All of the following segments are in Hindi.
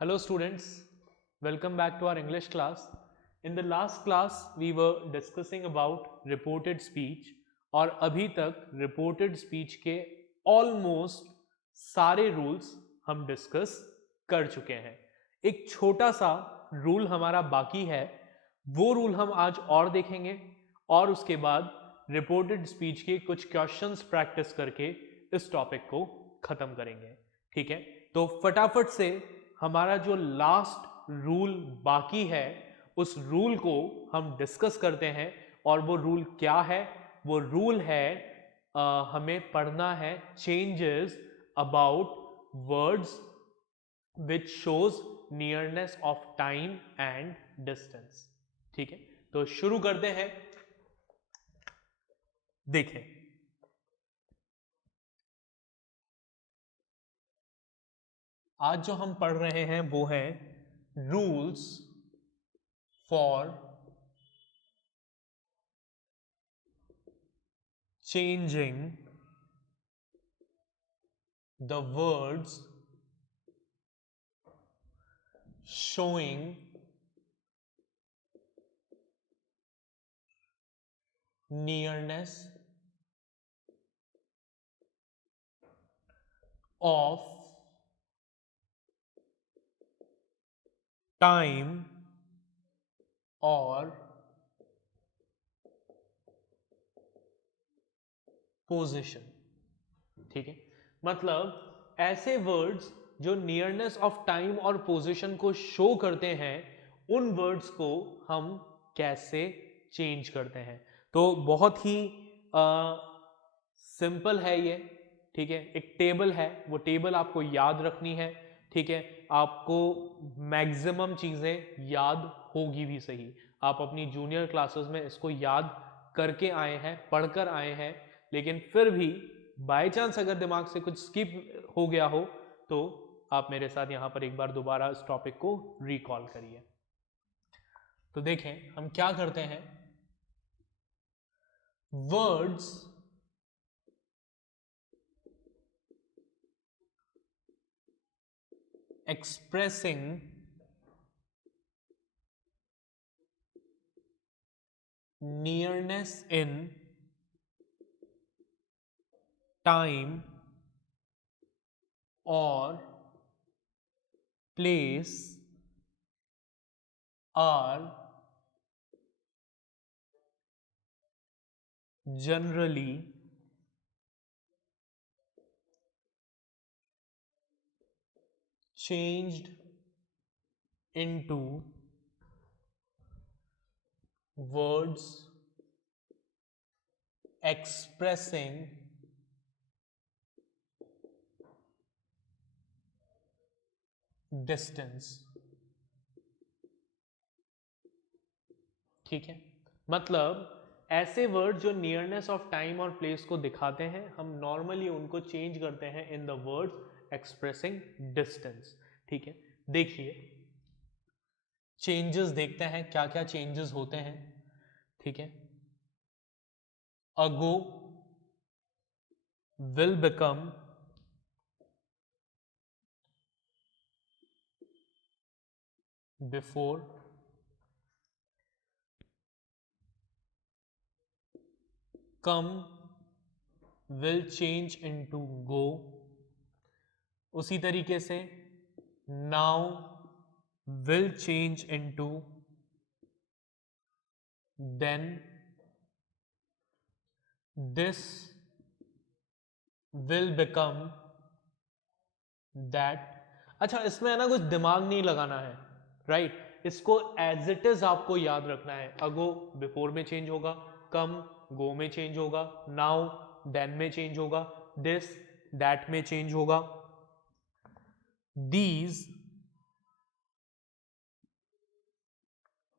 Hello students, welcome back to our English class. In the last class we were discussing about reported speech और अभी तक reported speech के almost सारे rules हम discuss कर चुके हैं. एक छोटा सा रूल हमारा बाकी है, वो रूल हम आज और देखेंगे और उसके बाद रिपोर्टेड स्पीच के कुछ क्वेश्चंस प्रैक्टिस करके इस टॉपिक को खत्म करेंगे. ठीक है, तो फटाफट से हमारा जो लास्ट रूल बाकी है उस रूल को हम डिस्कस करते हैं. और वो रूल क्या है? वो रूल है हमें पढ़ना है changes about words which shows nearness of time and distance. ठीक है, तो शुरू करते हैं. देखें, आज जो हम पढ़ रहे हैं वो है rules for changing the words showing nearness of time और पोजीशन. ठीक है, मतलब ऐसे वर्ड्स जो नियरनेस ऑफ टाइम और पोजीशन को शो करते हैं उन वर्ड्स को हम कैसे चेंज करते हैं. तो बहुत ही सिंपल है ये. ठीक है, एक टेबल है, वो टेबल आपको याद रखनी है. ठीक है, आपको मैक्सिमम चीजें याद होगी भी सही. आप अपनी जूनियर क्लासेस में इसको याद करके आए हैं, पढ़कर आए हैं, लेकिन फिर भी बाय चांस अगर दिमाग से कुछ स्किप हो गया हो तो आप मेरे साथ यहां पर एक बार दोबारा इस टॉपिक को रिकॉल करिए. तो देखें हम क्या करते हैं. Words expressing nearness in time or place are generally changed into words expressing distance. ठीक है, मतलब ऐसे वर्ड जो नियरनेस ऑफ टाइम और प्लेस को दिखाते हैं हम नॉर्मली उनको चेंज करते हैं in the words expressing distance. ठीक है, देखिए चेंजेस देखते हैं क्या क्या चेंजेस होते हैं. ठीक है, ago will become before, come will change into go. उसी तरीके से now will change into then, this will become that. अच्छा, इसमें है ना कुछ दिमाग नहीं लगाना है, राइट. इसको एज इट इज आपको याद रखना है. अगो बिफोर में चेंज होगा, कम गो में चेंज होगा, नाउ देन में चेंज होगा, दिस दैट में चेंज होगा, these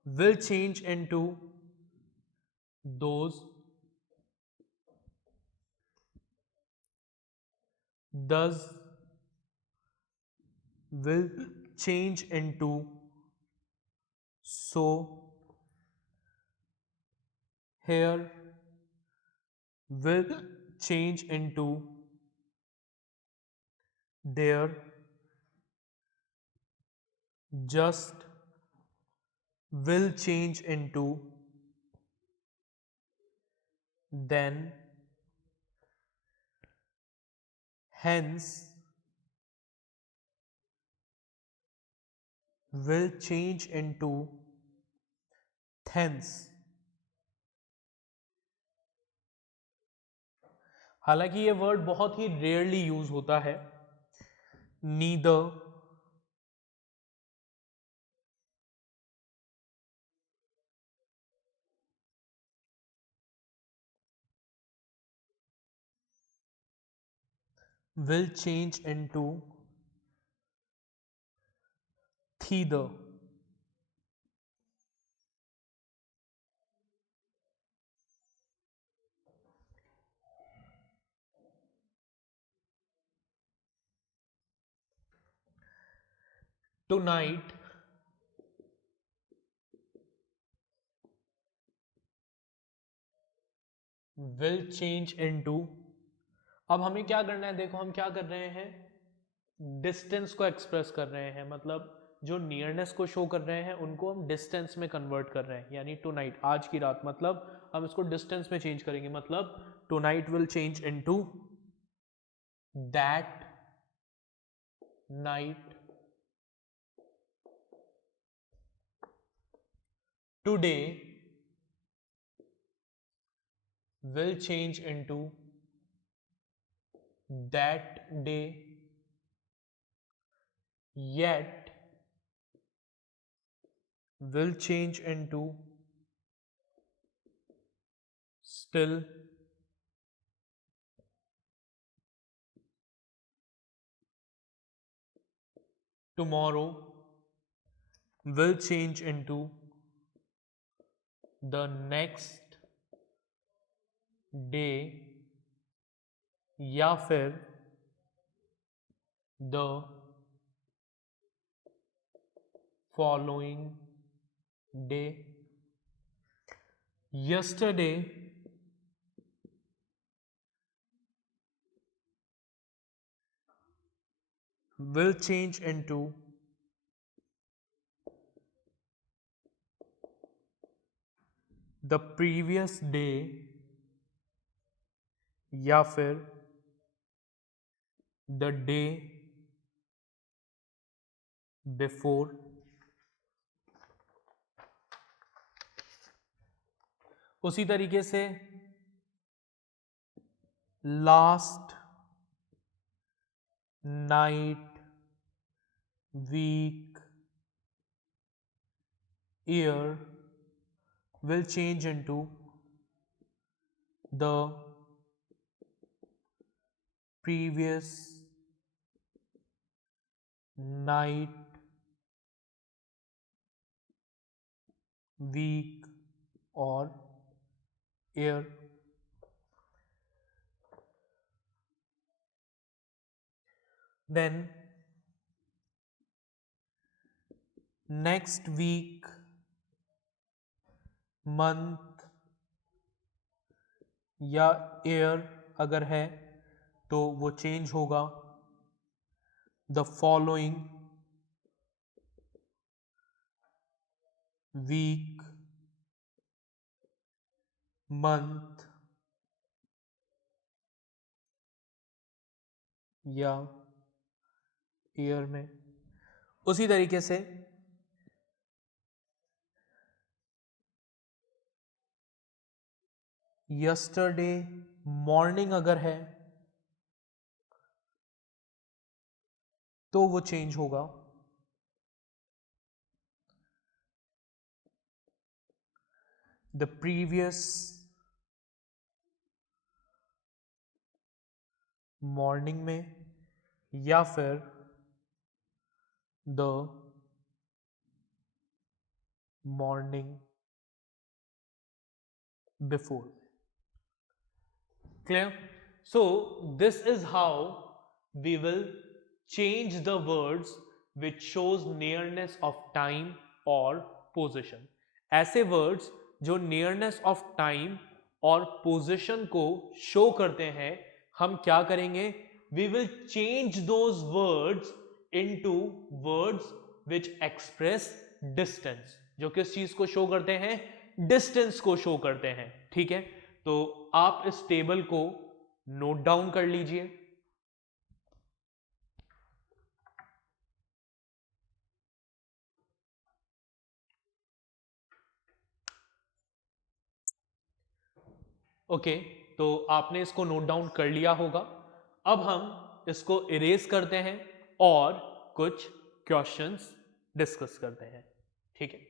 will change into those, thus will change into so, here will change into there, just will change into then, hence will change into thence। हालांकि ये वर्ड बहुत ही रेयरली यूज होता है। Neither will change into thither। Tonight will change into। अब हमें क्या करना है, देखो हम क्या कर रहे हैं, डिस्टेंस को एक्सप्रेस कर रहे हैं, मतलब जो नियरनेस को शो कर रहे हैं उनको हम डिस्टेंस में कन्वर्ट कर रहे हैं। यानी टू नाइट, आज की रात, मतलब हम इसको डिस्टेंस में चेंज करेंगे, मतलब tonight will change into that night. Today will change into that day, yet will change into still, tomorrow will change into the next day, या फिर the following day। yesterday will change into the previous day, या फिर the day before। उसी तरीके से last night, week, year will change into the previous night, week और year। then next week, month या year अगर है तो वो चेंज होगा the following week, month या ईयर में। उसी तरीके से यस्टरडे मॉर्निंग अगर है तो वो चेंज होगा द प्रीवियस मॉर्निंग में, या फिर the morning before. Clear? So this is how we will change the words which shows nearness of time or position। ऐसे words जो nearness of time और position को show करते हैं, हम क्या करेंगे, we will change those words into words which express distance, जो किस चीज को शो करते हैं, डिस्टेंस को शो करते हैं। ठीक है, तो आप इस टेबल को नोट डाउन कर लीजिए। ओके, तो आपने इसको नोट डाउन कर लिया होगा। अब हम इसको इरेज करते हैं और कुछ क्वेश्चंस डिस्कस करते हैं। ठीक है,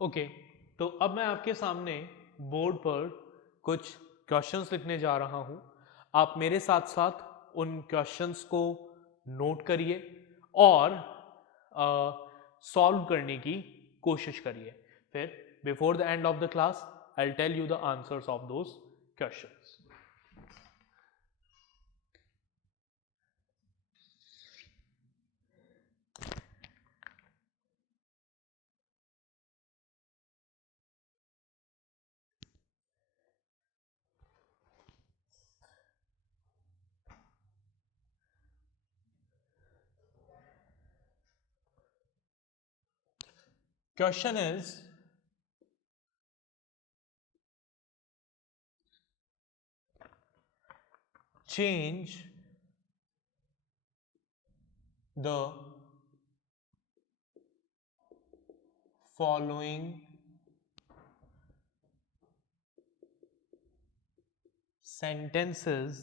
ओके, तो अब मैं आपके सामने बोर्ड पर कुछ क्वेश्चंस लिखने जा रहा हूं। आप मेरे साथ साथ उन क्वेश्चंस को नोट करिए और सॉल्व करने की कोशिश करिए। फिर before the end of the class I will tell you the answers of those questions. Question is, change the following sentences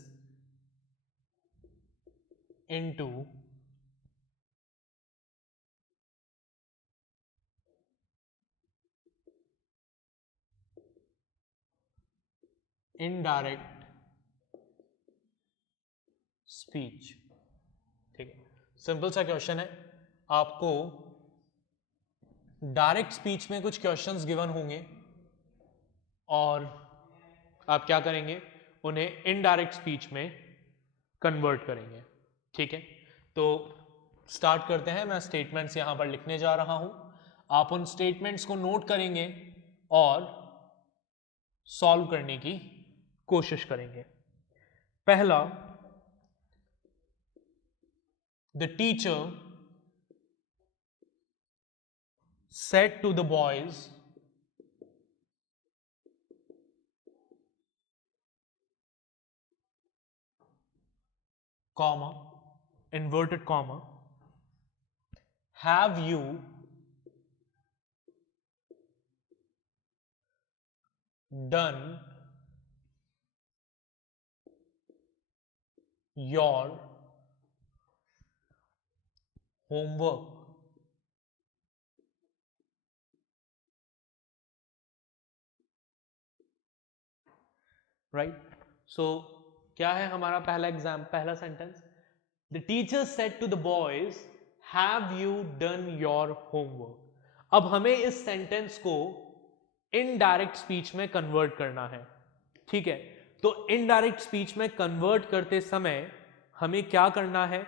into indirect speech. ठीक है, सिंपल सा क्वेश्चन है। आपको डायरेक्ट स्पीच में कुछ क्वेश्चंस गिवन होंगे और आप क्या करेंगे, उन्हें इनडायरेक्ट स्पीच में कन्वर्ट करेंगे। ठीक है, तो स्टार्ट करते हैं। मैं स्टेटमेंट्स यहां पर लिखने जा रहा हूं, आप उन स्टेटमेंट्स को नोट करेंगे और सॉल्व करने की कोशिश करेंगे। पहला, the teacher said to the boys, comma, inverted comma, have you done your homework. Right, so क्या है हमारा पहला sentence? The teacher said to the boys, have you done your homework. अब हमें इस सेंटेंस को इनडायरेक्ट स्पीच में कन्वर्ट करना है, ठीक है? तो इनडायरेक्ट स्पीच में कन्वर्ट करते समय हमें क्या करना है,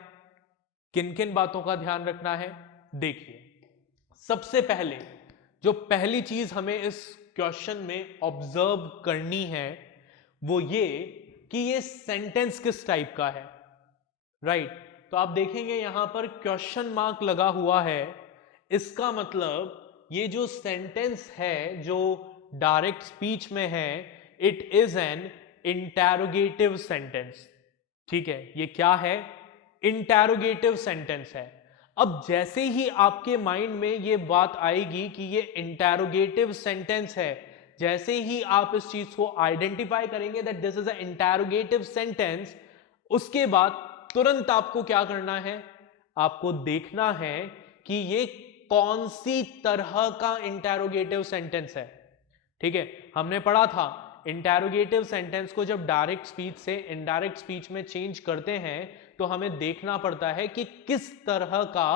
किन किन बातों का ध्यान रखना है? देखिए, सबसे पहले जो पहली चीज हमें इस क्वेश्चन में ऑब्जर्व करनी है वो ये कि ये सेंटेंस किस टाइप का है। राइट, तो आप देखेंगे यहां पर क्वेश्चन मार्क लगा हुआ है, इसका मतलब ये जो सेंटेंस है जो डायरेक्ट स्पीच में है, it is an interrogative sentence. ठीक है, ये क्या है? इंटैरोगेटिव सेंटेंस है। अब जैसे ही आपके माइंड में ये बात आएगी कि ये इंटैरोगेटिव सेंटेंस है, जैसे ही आप इस चीज को आइडेंटिफाई करेंगे that this is a interrogative sentence, उसके बाद तुरंत आपको क्या करना है? आपको देखना है कि ये कौन सी तरह का इंटैरोगेटिव सेंटेंस है। ठीक है, हमने पढ़ा था इंटैरोगेटिव सेंटेंस को जब डायरेक्ट स्पीच से इनडायरेक्ट स्पीच में चेंज करते हैं तो हमें देखना पड़ता है कि किस तरह का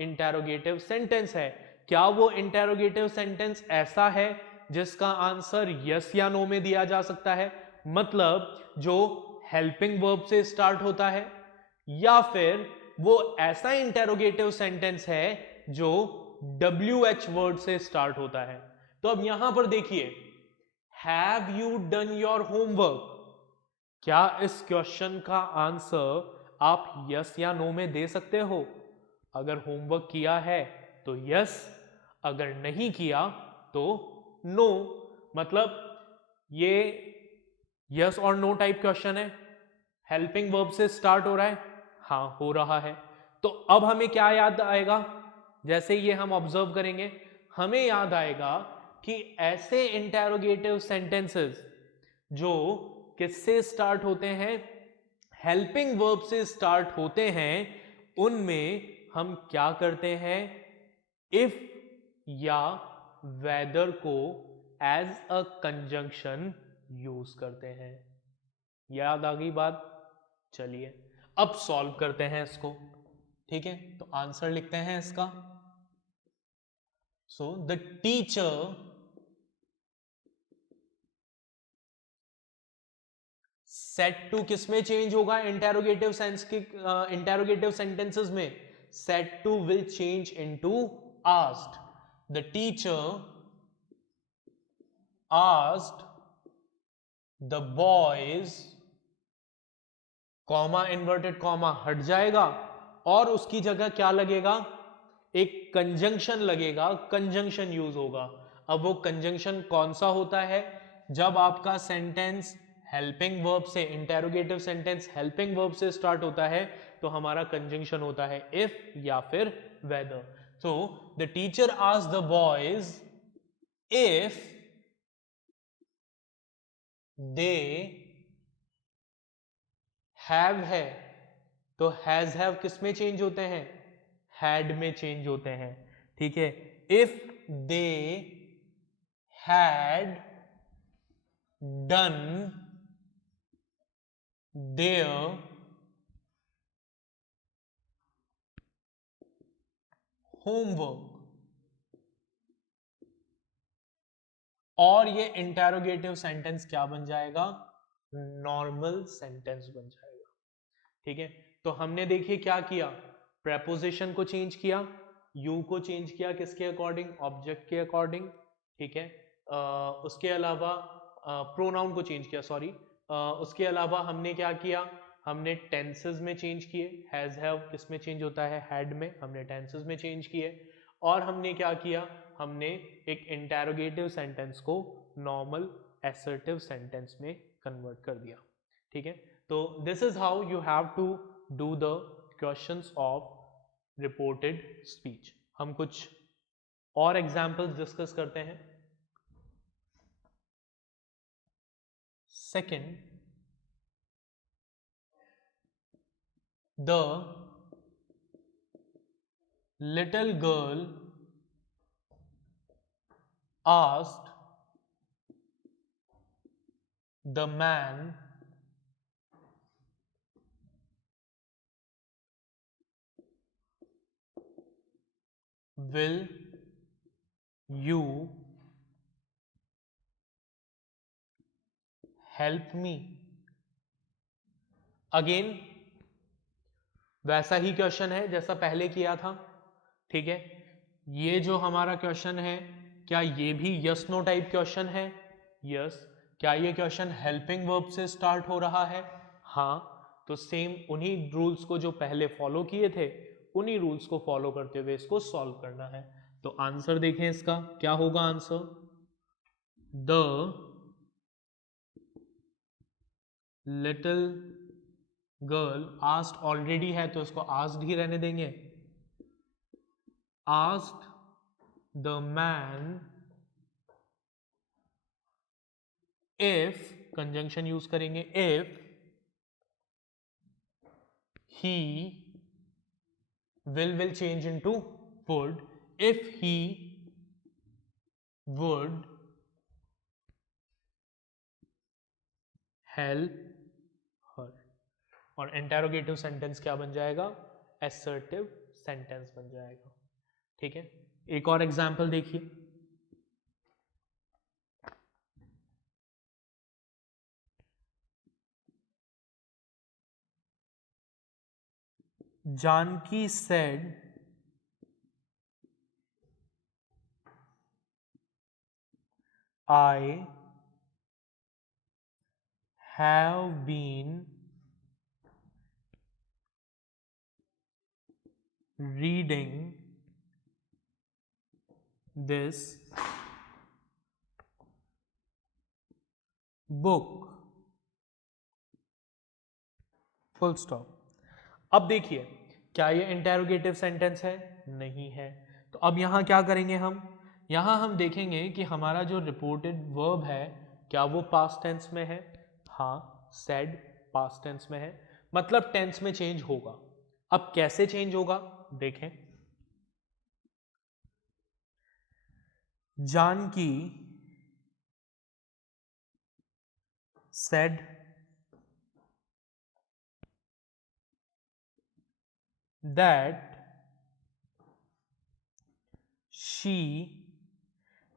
इंटैरोगेटिव सेंटेंस है। क्या वो इंटैरोगेटिव सेंटेंस ऐसा है जिसका आंसर यस या नो में दिया जा सकता है, मतलब जो हेल्पिंग वर्ब से स्टार्ट होता है, या फिर वो ऐसा इंटैरोगेटिव सेंटेंस है जो WH वर्ड से स्टार्ट होता है। तो अब यहां पर देखिए, have you done your homework, क्या इस क्वेश्चन का आंसर आप यस या नो में दे सकते हो? अगर होमवर्क किया है तो यस, अगर नहीं किया तो नो। मतलब ये यस और नो टाइप क्वेश्चन है, हेल्पिंग वर्ब से स्टार्ट हो रहा है, हाँ हो रहा है। तो अब हमें क्या याद आएगा? जैसे ये हम ऑब्जर्व करेंगे, हमें याद आएगा कि ऐसे इंटैरोगेटिव सेंटेंसेस जो किससे स्टार्ट होते हैं, हेल्पिंग वर्ब से स्टार्ट होते हैं, उनमें हम क्या करते हैं? इफ या वेदर को एज अ कंजंक्शन यूज करते हैं। याद आ गई बात? चलिए अब सॉल्व करते हैं इसको। ठीक है, तो आंसर लिखते हैं इसका। So the teacher said to किस में चेंज होगा? इंटैरोगेटिव सेंस के इंटैरोगेटिव सेंटेंसेस में said to will change into asked. The teacher asked the boys, comma inverted comma हट जाएगा और उसकी जगह क्या लगेगा? एक कंजंक्शन लगेगा, कंजंक्शन यूज होगा। अब वो कंजंक्शन कौन सा होता है? जब आपका सेंटेंस हेल्पिंग वर्ब से, इंटैरोगेटिव सेंटेंस हेल्पिंग वर्ब से स्टार्ट होता है तो हमारा कंजंक्शन होता है इफ या फिर whether. So the teacher asked the boys if they have है, तो हैज हैव किस में चेंज होते हैं? हैड में चेंज होते हैं। ठीक है, if they had done their homework, और ये इंटैरोगेटिव सेंटेंस क्या बन जाएगा? नॉर्मल सेंटेंस बन जाएगा। ठीक है, तो हमने देखिए क्या किया, प्रेपोजिशन को चेंज किया, यू को चेंज किया किसके अकॉर्डिंग? ऑब्जेक्ट के अकॉर्डिंग। ठीक है, उसके अलावा प्रोनाउन को चेंज किया, सॉरी, उसके अलावा हमने क्या किया? हमने टेंसेस में चेंज किए, हैज हैव किस में चेंज होता है? हैड में, हमने टेंसेस में चेंज किए। और हमने क्या किया? हमने एक इंटैरोगेटिव सेंटेंस को नॉर्मल एसर्टिव सेंटेंस में कन्वर्ट कर दिया। ठीक है, तो this is how you have to do the questions of reported speech. हम कुछ और एग्जाम्पल्स डिस्कस करते हैं। Second, The little girl asked the man will you help me? Again वैसा ही क्वेश्चन है जैसा पहले किया था, ठीक है। ये जो हमारा क्वेश्चन है, क्या ये भी यस नो टाइप क्वेश्चन है? यस। क्या ये क्वेश्चन हेल्पिंग वर्ब से स्टार्ट हो रहा है? हाँ। तो सेम उन्हीं रूल्स को जो पहले फॉलो किए थे, उन्हीं रूल्स को फॉलो करते हुए इसको सॉल्व करना है। तो आंसर देखें इसका क्या होगा। Answer the little girl asked, already है तो इसको आस्क्ड ही रहने देंगे। Asked the man if, conjunction use करेंगे, if he will change into would, if he would help her। और इंटेरोगेटिव सेंटेंस क्या बन जाएगा? असर्टिव सेंटेंस बन जाएगा, ठीक है। एक और एग्जांपल देखिए। Janaki said I have been reading this book, full stop. अब देखिए, क्या ये इंटेरोगेटिव सेंटेंस है? नहीं है। तो अब यहां क्या करेंगे हम? यहां हम देखेंगे कि हमारा जो रिपोर्टेड वर्ब है, क्या वो पास्ट टेंस में है? हाँ, सेड पास्ट टेंस में है, मतलब टेंस में चेंज होगा। अब कैसे चेंज होगा देखें। Janaki said that she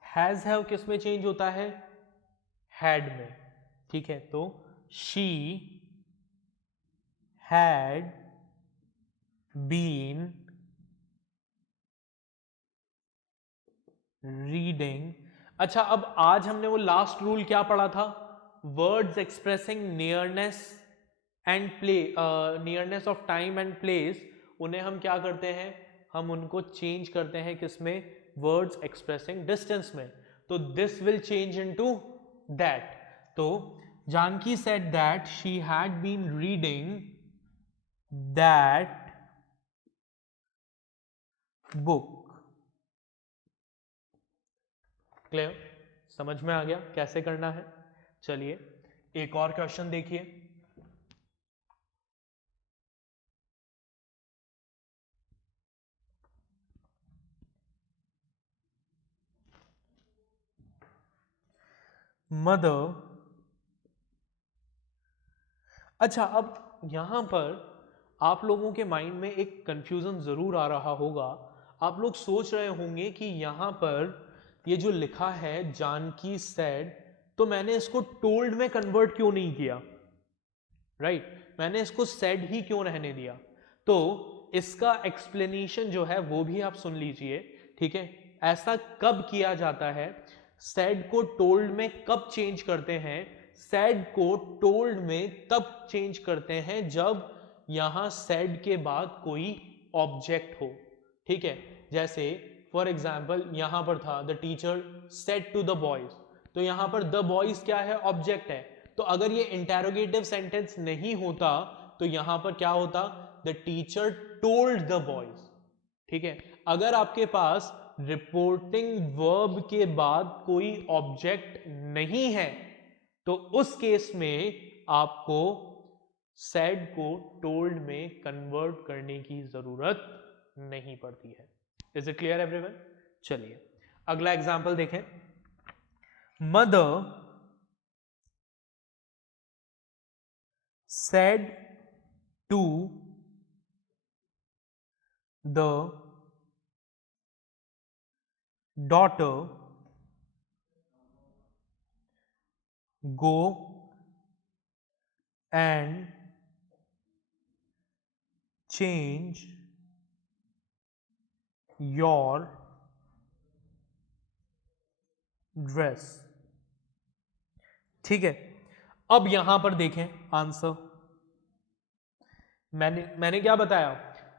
has have किस में चेंज होता है? had में, ठीक है। तो she had been reading। अच्छा, अब आज हमने वो लास्ट रूल क्या पढ़ा था? Words expressing nearness and play, nearness of time and place, उन्हें हम क्या करते हैं? हम उनको चेंज करते हैं किसमें? वर्ड्स एक्सप्रेसिंग डिस्टेंस में। तो this will change into that. तो Janaki said that she had been reading that book. Clear? समझ में आ गया कैसे करना है? चलिए एक और क्वेश्चन देखिए। मदर, अच्छा अब यहां पर आप लोगों के माइंड में एक कंफ्यूजन जरूर आ रहा होगा। आप लोग सोच रहे होंगे कि यहां पर ये जो लिखा है जानकी सेड, तो मैंने इसको टोल्ड में कन्वर्ट क्यों नहीं किया? राइट, मैंने इसको सेड ही क्यों रहने दिया? तो इसका एक्सप्लेनेशन जो है वो भी आप सुन लीजिए, ठीक है। ऐसा कब किया जाता है? सेड को टोल्ड में कब चेंज करते हैं? सेड को टोल्ड में तब चेंज करते हैं जब यहां सेड के बाद कोई ऑब्जेक्ट हो, ठीक है। जैसे फॉर एग्जाम्पल यहां पर था the teacher said to the boys, तो यहां पर द बॉयज क्या है? ऑब्जेक्ट है। तो अगर ये इंटेरोगेटिव सेंटेंस नहीं होता तो यहां पर क्या होता? The teacher told the boys, ठीक है। अगर आपके पास रिपोर्टिंग वर्ब के बाद कोई ऑब्जेक्ट नहीं है तो उस केस में आपको said को told में कन्वर्ट करने की जरूरत नहीं पड़ती है। Is it clear everyone? चलिए अगला एग्जाम्पल देखें। Mother said to the daughter, go and change your dress. ठीक है, अब यहां पर देखें आंसर। मैंने क्या बताया,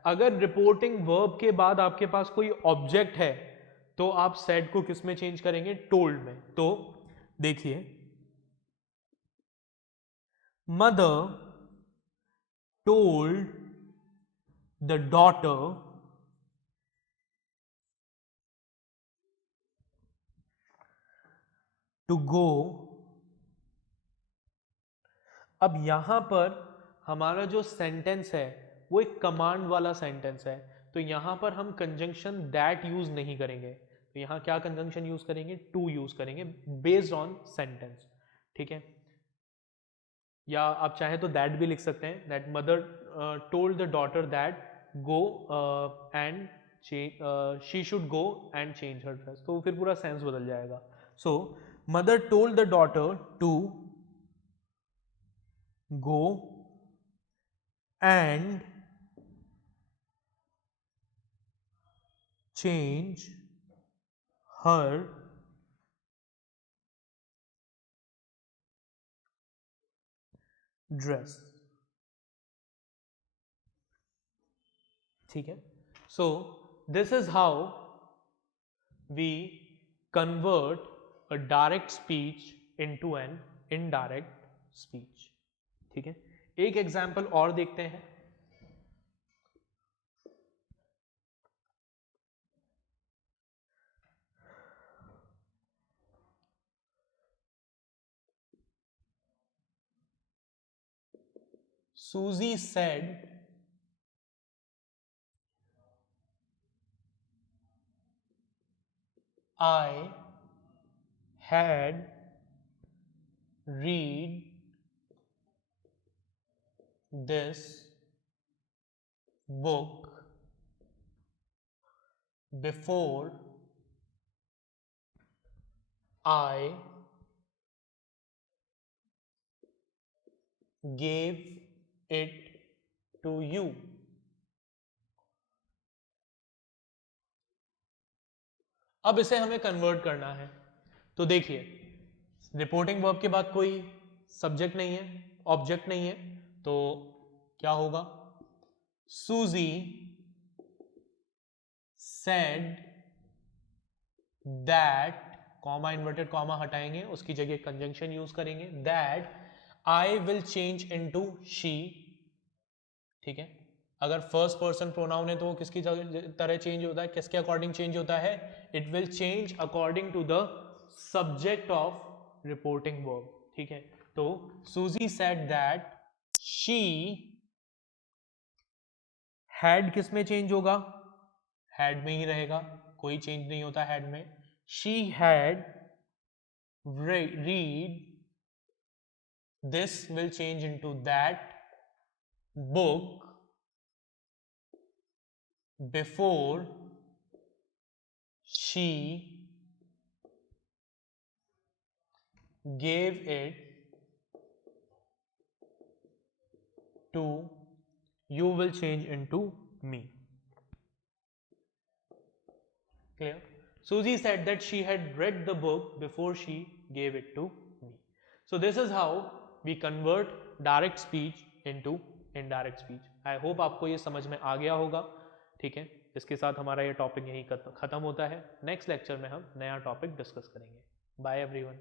अगर रिपोर्टिंग वर्ब के बाद आपके पास कोई ऑब्जेक्ट है तो आप सेड को किस में चेंज करेंगे? टोल्ड में। तो देखिए, mother told the daughter to go. अब यहां पर हमारा जो सेंटेंस है वो एक कमांड वाला सेंटेंस है, तो यहां पर हम कंजंक्शन दैट यूज नहीं करेंगे। तो यहां क्या कंजंक्शन यूज करेंगे? टू यूज करेंगे बेस्ड ऑन सेंटेंस। ठीक है, या आप चाहे तो दैट भी लिख सकते हैं, that mother told the daughter that go and she should go and change her dress, तो फिर पूरा सेंस बदल जाएगा। So mother told the daughter to go and change her dress। ठीक है, so this is how we convert a direct speech into an indirect speech। ठीक है, एक एग्जाम्पल और देखते हैं। Susie said I had read this book before I gave it to you। अब इसे हमें कन्वर्ट करना है, तो देखिए, रिपोर्टिंग वर्ब के बाद कोई सब्जेक्ट नहीं है, ऑब्जेक्ट नहीं है, तो क्या होगा? सूजी said that, comma inverted comma हटाएंगे, उसकी जगह कंजंक्शन यूज करेंगे, that I will change into she. ठीक है, अगर फर्स्ट पर्सन प्रोनाउन है तो वो किसकी तरह चेंज होता है, किसके अकॉर्डिंग चेंज होता है? It will change according to the subject of reporting verb. ठीक है, तो सूजी सेड दैट शी हैड किस में चेंज होगा? हैड में ही रहेगा, कोई चेंज नहीं होता हैड में। She had read, this will change into that book before she gave it to you, will change into me। Clear? Susie said that she had read the book before she gave it to me। So this is how we convert direct speech into indirect speech। I hope आपको ये समझ में आ गया होगा। ठीक है, इसके साथ हमारा ये टॉपिक यहीं खत्म होता है। नेक्स्ट लेक्चर में हम नया टॉपिक डिस्कस करेंगे। Bye everyone.